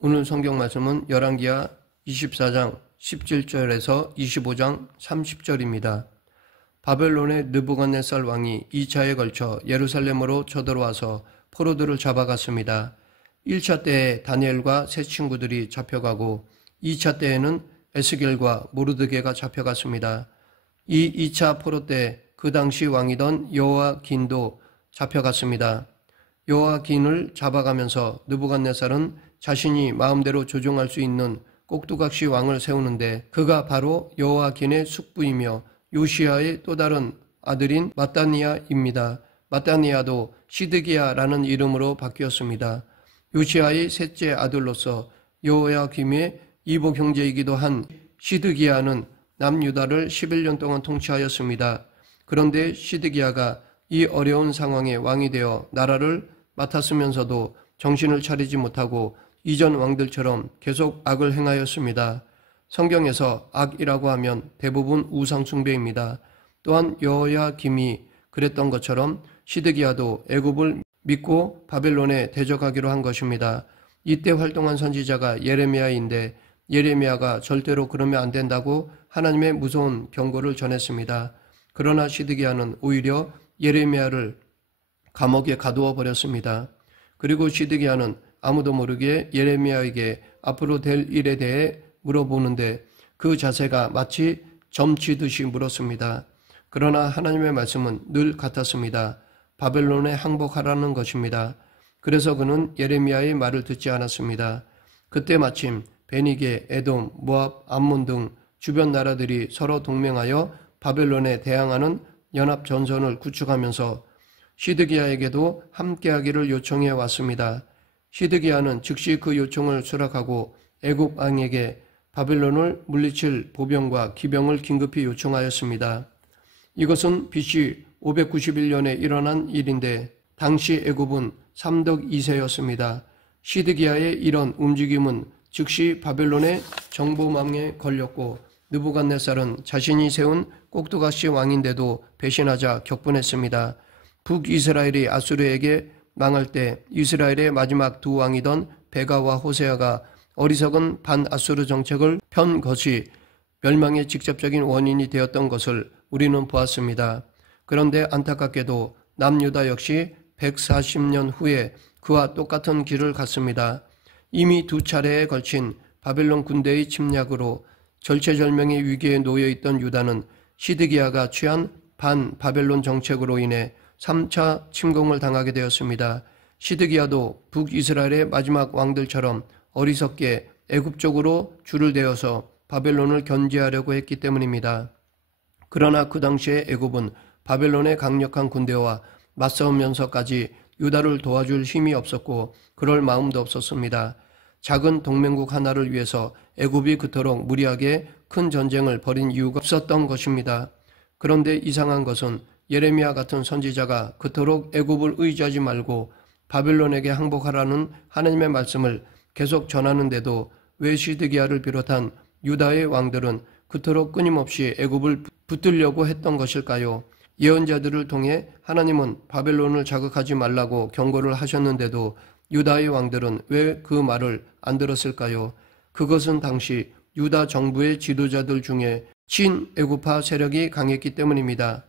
오늘 성경 말씀은 열왕기하 24장 17절에서 25장 30절입니다. 바벨론의 느부갓네살 왕이 2차에 걸쳐 예루살렘으로 쳐들어와서 포로들을 잡아갔습니다. 1차 때에 다니엘과 세 친구들이 잡혀가고 2차 때에는 에스겔과 모르드게가 잡혀갔습니다. 이 2차 포로 때 그 당시 왕이던 여호야긴도 잡혀갔습니다. 여호야긴을 잡아가면서 느부갓네살은 자신이 마음대로 조종할 수 있는 꼭두각시 왕을 세우는데 그가 바로 여호야긴의 숙부이며 요시야의 또 다른 아들인 마따니아입니다. 마따니아도 시드기야라는 이름으로 바뀌었습니다. 요시야의 셋째 아들로서 여호야김의 이복 형제이기도 한 시드기야는 남유다를 11년 동안 통치하였습니다. 그런데 시드기야가 이 어려운 상황에 왕이 되어 나라를 맡았으면서도 정신을 차리지 못하고 이전 왕들처럼 계속 악을 행하였습니다. 성경에서 악이라고 하면 대부분 우상숭배입니다. 또한 여호야김이 그랬던 것처럼 시드기야도 애굽을 믿고 바벨론에 대적하기로 한 것입니다. 이때 활동한 선지자가 예레미야인데 예레미야가 절대로 그러면 안 된다고 하나님의 무서운 경고를 전했습니다. 그러나 시드기야는 오히려 예레미야를 감옥에 가두어 버렸습니다. 그리고 시드기야는 아무도 모르게 예레미야에게 앞으로 될 일에 대해 물어보는데 그 자세가 마치 점치듯이 물었습니다. 그러나 하나님의 말씀은 늘 같았습니다. 바벨론에 항복하라는 것입니다. 그래서 그는 예레미야의 말을 듣지 않았습니다. 그때 마침 베니게, 에돔, 모압, 암몬 등 주변 나라들이 서로 동맹하여 바벨론에 대항하는 연합 전선을 구축하면서 시드기야에게도 함께하기를 요청해 왔습니다. 시드기야는 즉시 그 요청을 수락하고 애굽 왕에게 바벨론을 물리칠 보병과 기병을 긴급히 요청하였습니다. 이것은 BC 591년에 일어난 일인데 당시 애굽은 삼덕 2세였습니다. 시드기야의 이런 움직임은 즉시 바벨론의 정보망에 걸렸고 느부갓네살은 자신이 세운 꼭두각시 왕인데도 배신하자 격분했습니다. 북이스라엘이 아수르에게 망할 때 이스라엘의 마지막 두 왕이던 베가와 호세아가 어리석은 반아수르 정책을 편 것이 멸망의 직접적인 원인이 되었던 것을 우리는 보았습니다. 그런데 안타깝게도 남유다 역시 140년 후에 그와 똑같은 길을 갔습니다. 이미 두 차례에 걸친 바벨론 군대의 침략으로 절체절명의 위기에 놓여 있던 유다는 시드기야가 취한 반바벨론 정책으로 인해 3차 침공을 당하게 되었습니다. 시드기야도 북이스라엘의 마지막 왕들처럼 어리석게 애굽 쪽으로 줄을 대어서 바벨론을 견제하려고 했기 때문입니다. 그러나 그 당시에 애굽은 바벨론의 강력한 군대와 맞서면서까지 유다를 도와줄 힘이 없었고 그럴 마음도 없었습니다. 작은 동맹국 하나를 위해서 애굽이 그토록 무리하게 큰 전쟁을 벌인 이유가 없었던 것입니다. 그런데 이상한 것은 예레미야 같은 선지자가 그토록 애굽을 의지하지 말고 바벨론에게 항복하라는 하나님의 말씀을 계속 전하는데도 왜 시드기야를 비롯한 유다의 왕들은 그토록 끊임없이 애굽을 붙들려고 했던 것일까요? 예언자들을 통해 하나님은 바벨론을 자극하지 말라고 경고를 하셨는데도 유다의 왕들은 왜 그 말을 안 들었을까요? 그것은 당시 유다 정부의 지도자들 중에 친애굽파 세력이 강했기 때문입니다.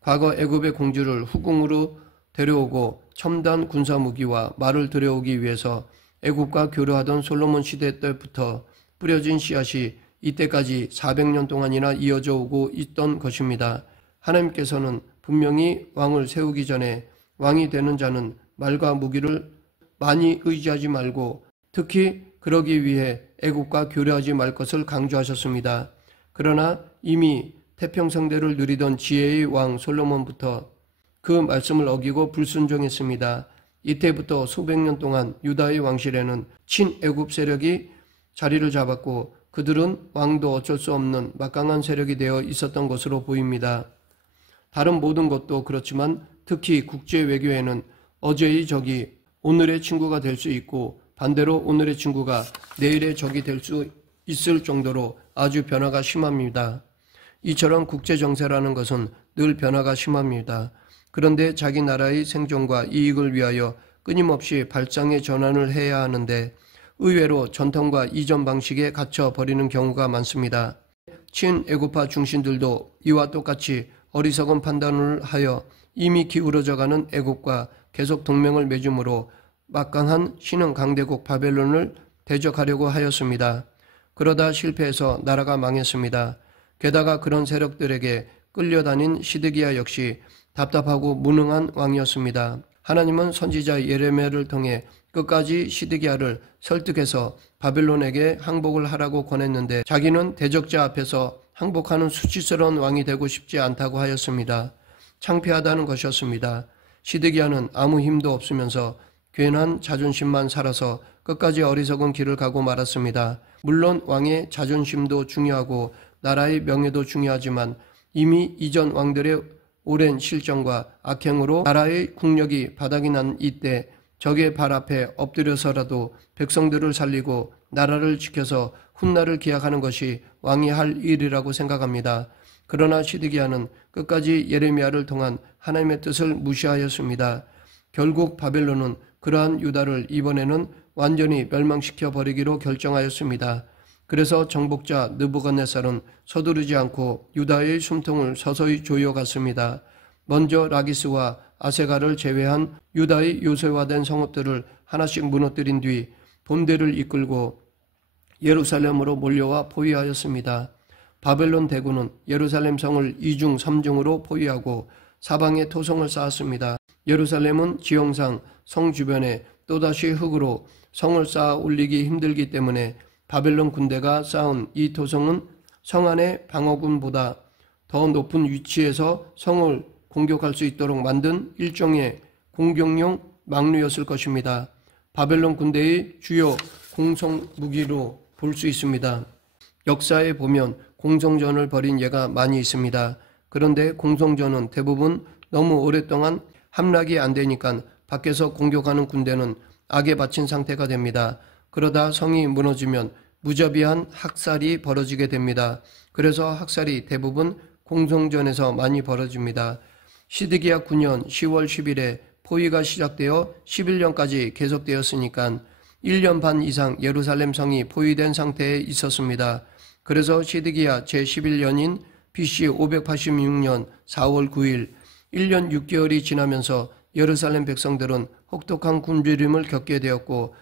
과거 애굽의 공주를 후궁으로 데려오고 첨단 군사 무기와 말을 들여오기 위해서 애굽과 교류하던 솔로몬 시대 때부터 뿌려진 씨앗이 이때까지 400년 동안이나 이어져 오고 있던 것입니다. 하나님께서는 분명히 왕을 세우기 전에 왕이 되는 자는 말과 무기를 많이 의지하지 말고 특히 그러기 위해 애국과 교류하지 말 것을 강조하셨습니다. 그러나 이미 태평성대를 누리던 지혜의 왕 솔로몬부터 그 말씀을 어기고 불순종했습니다. 이때부터 수백 년 동안 유다의 왕실에는 친애굽 세력이 자리를 잡았고 그들은 왕도 어쩔 수 없는 막강한 세력이 되어 있었던 것으로 보입니다. 다른 모든 것도 그렇지만 특히 국제 외교에는 어제의 적이 오늘의 친구가 될 수 있고 반대로 오늘의 친구가 내일의 적이 될 수 있을 정도로 아주 변화가 심합니다. 이처럼 국제정세라는 것은 늘 변화가 심합니다. 그런데 자기 나라의 생존과 이익을 위하여 끊임없이 발상의 전환을 해야 하는데 의외로 전통과 이전 방식에 갇혀 버리는 경우가 많습니다. 친애국파 중신들도 이와 똑같이 어리석은 판단을 하여 이미 기울어져가는 애국과 계속 동맹을 맺음으로 막강한 신흥 강대국 바벨론을 대적하려고 하였습니다. 그러다 실패해서 나라가 망했습니다. 게다가 그런 세력들에게 끌려다닌 시드기야 역시 답답하고 무능한 왕이었습니다. 하나님은 선지자 예레미야를 통해 끝까지 시드기야를 설득해서 바벨론에게 항복을 하라고 권했는데 자기는 대적자 앞에서 항복하는 수치스러운 왕이 되고 싶지 않다고 하였습니다. 창피하다는 것이었습니다. 시드기야는 아무 힘도 없으면서 괜한 자존심만 살아서 끝까지 어리석은 길을 가고 말았습니다. 물론 왕의 자존심도 중요하고 나라의 명예도 중요하지만 이미 이전 왕들의 오랜 실정과 악행으로 나라의 국력이 바닥이 난 이때 적의 발 앞에 엎드려서라도 백성들을 살리고 나라를 지켜서 훗날을 기약하는 것이 왕이 할 일이라고 생각합니다. 그러나 시드기야는 끝까지 예레미야를 통한 하나님의 뜻을 무시하였습니다. 결국 바벨론은 그러한 유다를 이번에는 완전히 멸망시켜 버리기로 결정하였습니다. 그래서 정복자 느부갓네살은 서두르지 않고 유다의 숨통을 서서히 조여갔습니다. 먼저 라기스와 아세가를 제외한 유다의 요새화된 성읍들을 하나씩 무너뜨린 뒤 본대를 이끌고 예루살렘으로 몰려와 포위하였습니다. 바벨론 대군은 예루살렘 성을 2중 3중으로 포위하고 사방에 토성을 쌓았습니다. 예루살렘은 지형상 성 주변에 또다시 흙으로 성을 쌓아 올리기 힘들기 때문에 바벨론 군대가 쌓은 이 토성은 성 안의 방어군보다 더 높은 위치에서 성을 공격할 수 있도록 만든 일종의 공격용 망루였을 것입니다. 바벨론 군대의 주요 공성 무기로 볼 수 있습니다. 역사에 보면 공성전을 벌인 예가 많이 있습니다. 그런데 공성전은 대부분 너무 오랫동안 함락이 안 되니까 밖에서 공격하는 군대는 악에 바친 상태가 됩니다. 그러다 성이 무너지면 무자비한 학살이 벌어지게 됩니다. 그래서 학살이 대부분 공성전에서 많이 벌어집니다. 시드기야 9년 10월 10일에 포위가 시작되어 11년까지 계속되었으니까 1년 반 이상 예루살렘 성이 포위된 상태에 있었습니다. 그래서 시드기야 제11년인 BC 586년 4월 9일 1년 6개월이 지나면서 예루살렘 백성들은 혹독한 굶주림을 겪게 되었고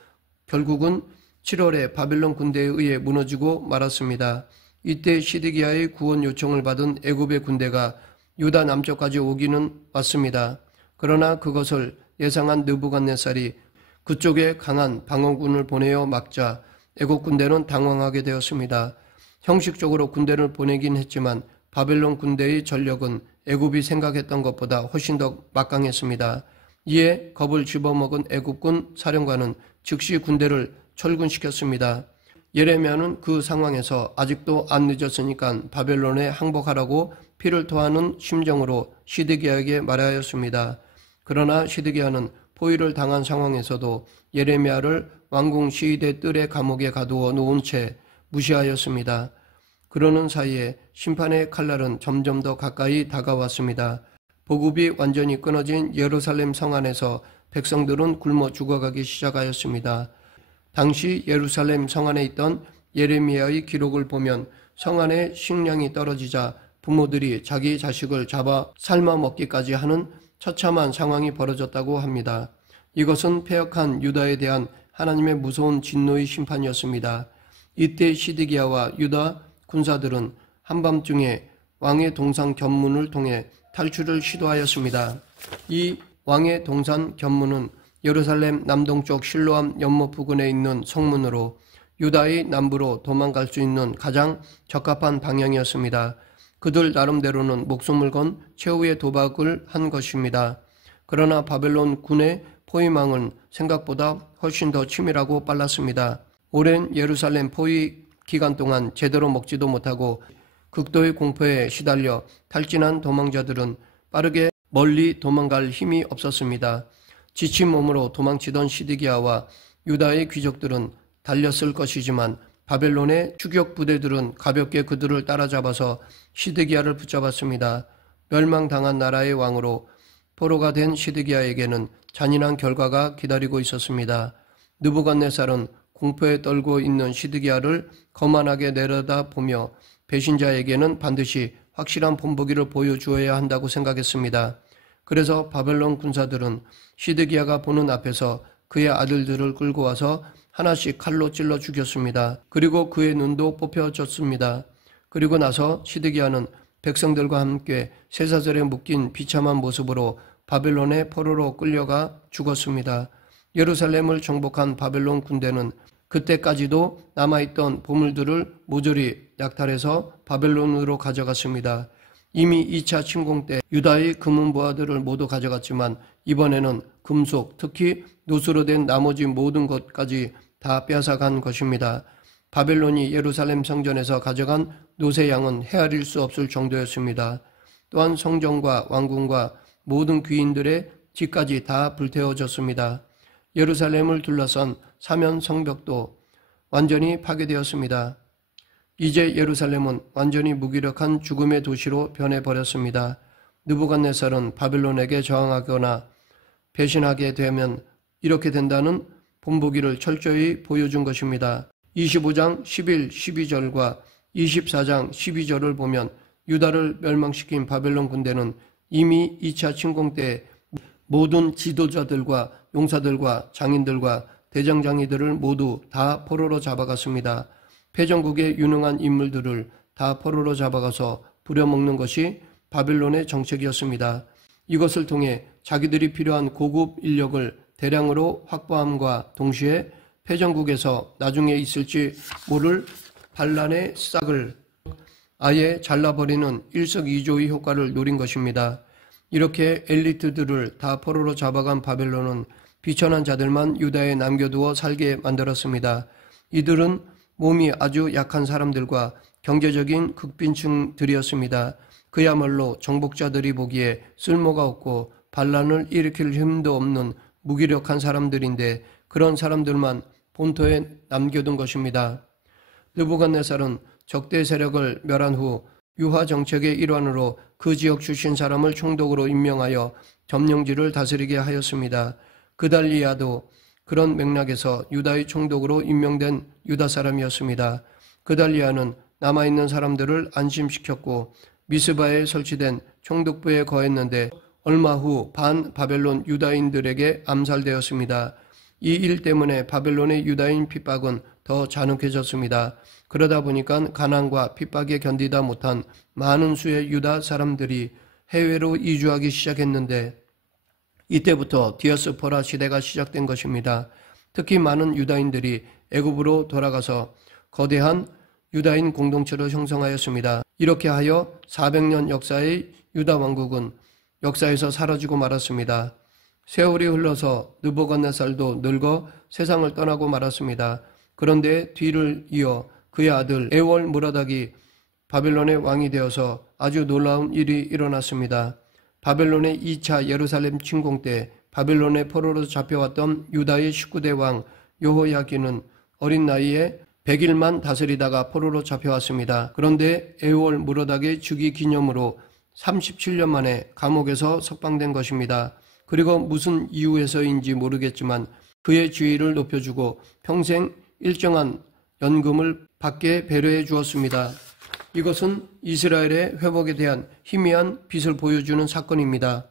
결국은 7월에 바벨론 군대에 의해 무너지고 말았습니다. 이때 시드기야의 구원 요청을 받은 애굽의 군대가 유다 남쪽까지 오기는 왔습니다. 그러나 그것을 예상한 느부갓네살이 그쪽에 강한 방어군을 보내어 막자 애굽 군대는 당황하게 되었습니다. 형식적으로 군대를 보내긴 했지만 바벨론 군대의 전력은 애굽이 생각했던 것보다 훨씬 더 막강했습니다. 이에 겁을 집어먹은 애굽군 사령관은 즉시 군대를 철군시켰습니다. 예레미야는 그 상황에서 아직도 안 늦었으니까 바벨론에 항복하라고 피를 토하는 심정으로 시드기야에게 말하였습니다. 그러나 시드기야는 포위를 당한 상황에서도 예레미야를 왕궁 시위대 뜰의 감옥에 가두어 놓은 채 무시하였습니다. 그러는 사이에 심판의 칼날은 점점 더 가까이 다가왔습니다. 보급이 완전히 끊어진 예루살렘 성 안에서 백성들은 굶어 죽어가기 시작하였습니다. 당시 예루살렘 성 안에 있던 예레미야의 기록을 보면 성 안에 식량이 떨어지자 부모들이 자기 자식을 잡아 삶아 먹기까지 하는 처참한 상황이 벌어졌다고 합니다. 이것은 패역한 유다에 대한 하나님의 무서운 진노의 심판이었습니다. 이때 시드기야와 유다 군사들은 한밤중에 왕의 동산 견문을 통해 탈출을 시도하였습니다. 이 왕의 동산 견문은 예루살렘 남동쪽 실로암 연못 부근에 있는 성문으로 유다의 남부로 도망갈 수 있는 가장 적합한 방향이었습니다. 그들 나름대로는 목숨을 건 최후의 도박을 한 것입니다. 그러나 바벨론 군의 포위망은 생각보다 훨씬 더 치밀하고 빨랐습니다. 오랜 예루살렘 포위 기간 동안 제대로 먹지도 못하고 극도의 공포에 시달려 탈진한 도망자들은 빠르게 멀리 도망갈 힘이 없었습니다. 지친 몸으로 도망치던 시드기야와 유다의 귀족들은 달렸을 것이지만 바벨론의 추격 부대들은 가볍게 그들을 따라잡아서 시드기야를 붙잡았습니다. 멸망당한 나라의 왕으로 포로가 된 시드기야에게는 잔인한 결과가 기다리고 있었습니다. 느부갓네살은 공포에 떨고 있는 시드기야를 거만하게 내려다보며 배신자에게는 반드시 확실한 본보기를 보여주어야 한다고 생각했습니다. 그래서 바벨론 군사들은 시드기야가 보는 앞에서 그의 아들들을 끌고 와서 하나씩 칼로 찔러 죽였습니다. 그리고 그의 눈도 뽑혀졌습니다. 그리고 나서 시드기야는 백성들과 함께 쇠사슬에 묶인 비참한 모습으로 바벨론의 포로로 끌려가 죽었습니다. 예루살렘을 정복한 바벨론 군대는 그때까지도 남아있던 보물들을 모조리 약탈해서 바벨론으로 가져갔습니다. 이미 2차 침공 때 유다의 금은보화들을 모두 가져갔지만 이번에는 금속, 특히 노수로 된 나머지 모든 것까지 다 빼앗아간 것입니다. 바벨론이 예루살렘 성전에서 가져간 노새 양은 헤아릴 수 없을 정도였습니다. 또한 성전과 왕궁과 모든 귀인들의 집까지 다 불태워졌습니다. 예루살렘을 둘러싼 사면 성벽도 완전히 파괴되었습니다. 이제 예루살렘은 완전히 무기력한 죽음의 도시로 변해버렸습니다. 느부갓네살은 바벨론에게 저항하거나 배신하게 되면 이렇게 된다는 본보기를 철저히 보여준 것입니다. 25장 11, 12절과 24장 12절을 보면 유다를 멸망시킨 바벨론 군대는 이미 2차 침공 때 모든 지도자들과 용사들과 장인들과 대장장이들을 모두 다 포로로 잡아갔습니다. 패전국의 유능한 인물들을 다 포로로 잡아가서 부려먹는 것이 바벨론의 정책이었습니다. 이것을 통해 자기들이 필요한 고급 인력을 대량으로 확보함과 동시에 패전국에서 나중에 있을지 모를 반란의 싹을 아예 잘라버리는 일석이조의 효과를 노린 것입니다. 이렇게 엘리트들을 다 포로로 잡아간 바벨론은 비천한 자들만 유다에 남겨두어 살게 만들었습니다. 이들은 몸이 아주 약한 사람들과 경제적인 극빈층들이었습니다. 그야말로 정복자들이 보기에 쓸모가 없고 반란을 일으킬 힘도 없는 무기력한 사람들인데 그런 사람들만 본토에 남겨둔 것입니다. 느부갓네살은 적대 세력을 멸한 후 유화 정책의 일환으로 그 지역 출신 사람을 총독으로 임명하여 점령지를 다스리게 하였습니다. 그달리야도 그런 맥락에서 유다의 총독으로 임명된 유다 사람이었습니다. 그달리야는 남아있는 사람들을 안심시켰고 미스바에 설치된 총독부에 거했는데 얼마 후 반 바벨론 유다인들에게 암살되었습니다. 이 일 때문에 바벨론의 유다인 핍박은 더 잔혹해졌습니다. 그러다 보니까 가난과 핍박에 견디다 못한 많은 수의 유다 사람들이 해외로 이주하기 시작했는데 이때부터 디아스포라 시대가 시작된 것입니다. 특히 많은 유다인들이 애굽으로 돌아가서 거대한 유다인 공동체를 형성하였습니다. 이렇게 하여 400년 역사의 유다 왕국은 역사에서 사라지고 말았습니다. 세월이 흘러서 느부갓네살도 늙어 세상을 떠나고 말았습니다. 그런데 뒤를 이어 그의 아들 에월 무라닥이 바벨론의 왕이 되어서 아주 놀라운 일이 일어났습니다. 바벨론의 2차 예루살렘 침공 때 바벨론의 포로로 잡혀왔던 유다의 19대 왕 여호야긴은 어린 나이에 100일만 다스리다가 포로로 잡혀왔습니다. 그런데 에월 무라닥의 즉위 기념으로 37년 만에 감옥에서 석방된 것입니다. 그리고 무슨 이유에서인지 모르겠지만 그의 지위를 높여주고 평생 일정한 연금을 받게 배려해 주었습니다. 이것은 이스라엘의 회복에 대한 희미한 빛을 보여주는 사건입니다.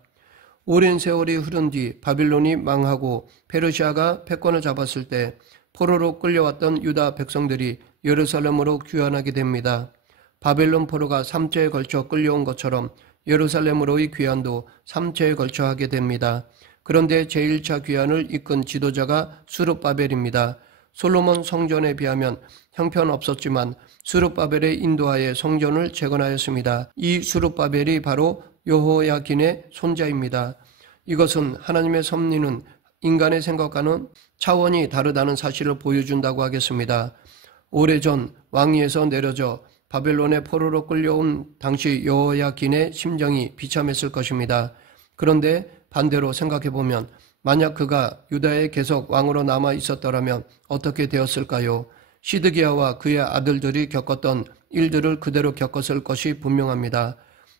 오랜 세월이 흐른 뒤 바빌론이 망하고 페르시아가 패권을 잡았을 때 포로로 끌려왔던 유다 백성들이 예루살렘으로 귀환하게 됩니다. 바벨론 포로가 3차에 걸쳐 끌려온 것처럼 예루살렘으로의 귀환도 3차에 걸쳐 하게 됩니다. 그런데 제1차 귀환을 이끈 지도자가 수룹바벨입니다. 솔로몬 성전에 비하면 형편없었지만 수룹바벨의 인도하에 성전을 재건하였습니다. 이 수룹바벨이 바로 여호야긴의 손자입니다. 이것은 하나님의 섭리는 인간의 생각과는 차원이 다르다는 사실을 보여준다고 하겠습니다. 오래전 왕위에서 내려져 바벨론의 포로로 끌려온 당시 여호야긴의 심정이 비참했을 것입니다. 그런데 반대로 생각해보면 만약 그가 유다에 계속 왕으로 남아 있었더라면 어떻게 되었을까요? 시드기야와 그의 아들들이 겪었던 일들을 그대로 겪었을 것이 분명합니다.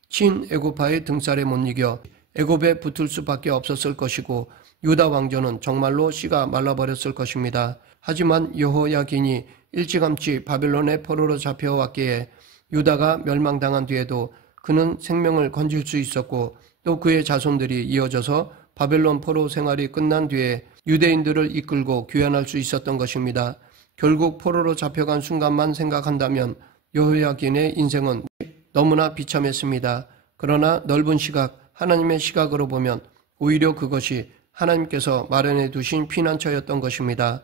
친애굽파의 등살에 못 이겨 애굽에 붙을 수밖에 없었을 것이고 유다 왕조는 정말로 씨가 말라버렸을 것입니다. 하지만 여호야긴이 일찌감치 바벨론의 포로로 잡혀왔기에 유다가 멸망당한 뒤에도 그는 생명을 건질 수 있었고 또 그의 자손들이 이어져서 바벨론 포로 생활이 끝난 뒤에 유대인들을 이끌고 귀환할 수 있었던 것입니다. 결국 포로로 잡혀간 순간만 생각한다면 여호야긴의 인생은 너무나 비참했습니다. 그러나 넓은 시각, 하나님의 시각으로 보면 오히려 그것이 하나님께서 마련해 두신 피난처였던 것입니다.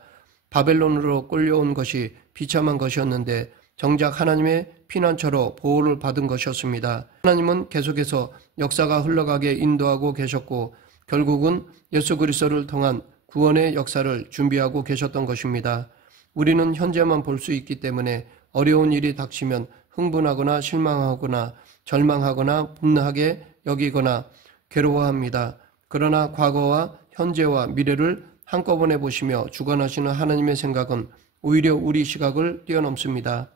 바벨론으로 끌려온 것이 비참한 것이었는데 정작 하나님의 피난처로 보호를 받은 것이었습니다. 하나님은 계속해서 역사가 흘러가게 인도하고 계셨고 결국은 예수 그리스도를 통한 구원의 역사를 준비하고 계셨던 것입니다. 우리는 현재만 볼 수 있기 때문에 어려운 일이 닥치면 흥분하거나 실망하거나 절망하거나 분하게 여기거나 괴로워합니다. 그러나 과거와 현재와 미래를 한꺼번에 보시며 주관하시는 하나님의 생각은 오히려 우리 시각을 뛰어넘습니다.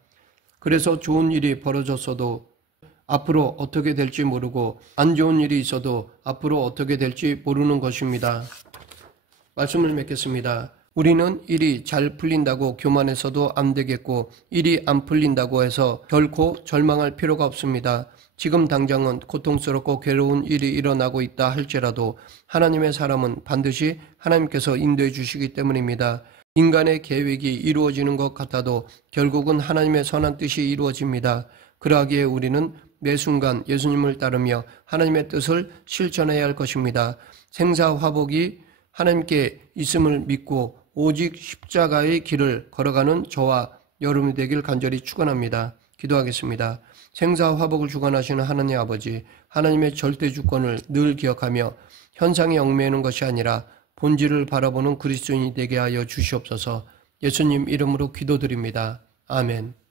그래서 좋은 일이 벌어졌어도 앞으로 어떻게 될지 모르고 안 좋은 일이 있어도 앞으로 어떻게 될지 모르는 것입니다. 말씀을 맺겠습니다. 우리는 일이 잘 풀린다고 교만해서도 안 되겠고 일이 안 풀린다고 해서 결코 절망할 필요가 없습니다. 지금 당장은 고통스럽고 괴로운 일이 일어나고 있다 할지라도 하나님의 사람은 반드시 하나님께서 인도해 주시기 때문입니다. 인간의 계획이 이루어지는 것 같아도 결국은 하나님의 선한 뜻이 이루어집니다. 그러하기에 우리는 매 순간 예수님을 따르며 하나님의 뜻을 실천해야 할 것입니다. 생사화복이 하나님께 있음을 믿고 오직 십자가의 길을 걸어가는 저와 여러분이 되길 간절히 축원합니다. 기도하겠습니다. 생사화복을 주관하시는 하나님 아버지, 하나님의 절대 주권을 늘 기억하며 현상에 얽매이는 것이 아니라 본질을 바라보는 그리스도인이 되게 하여 주시옵소서. 예수님 이름으로 기도드립니다. 아멘.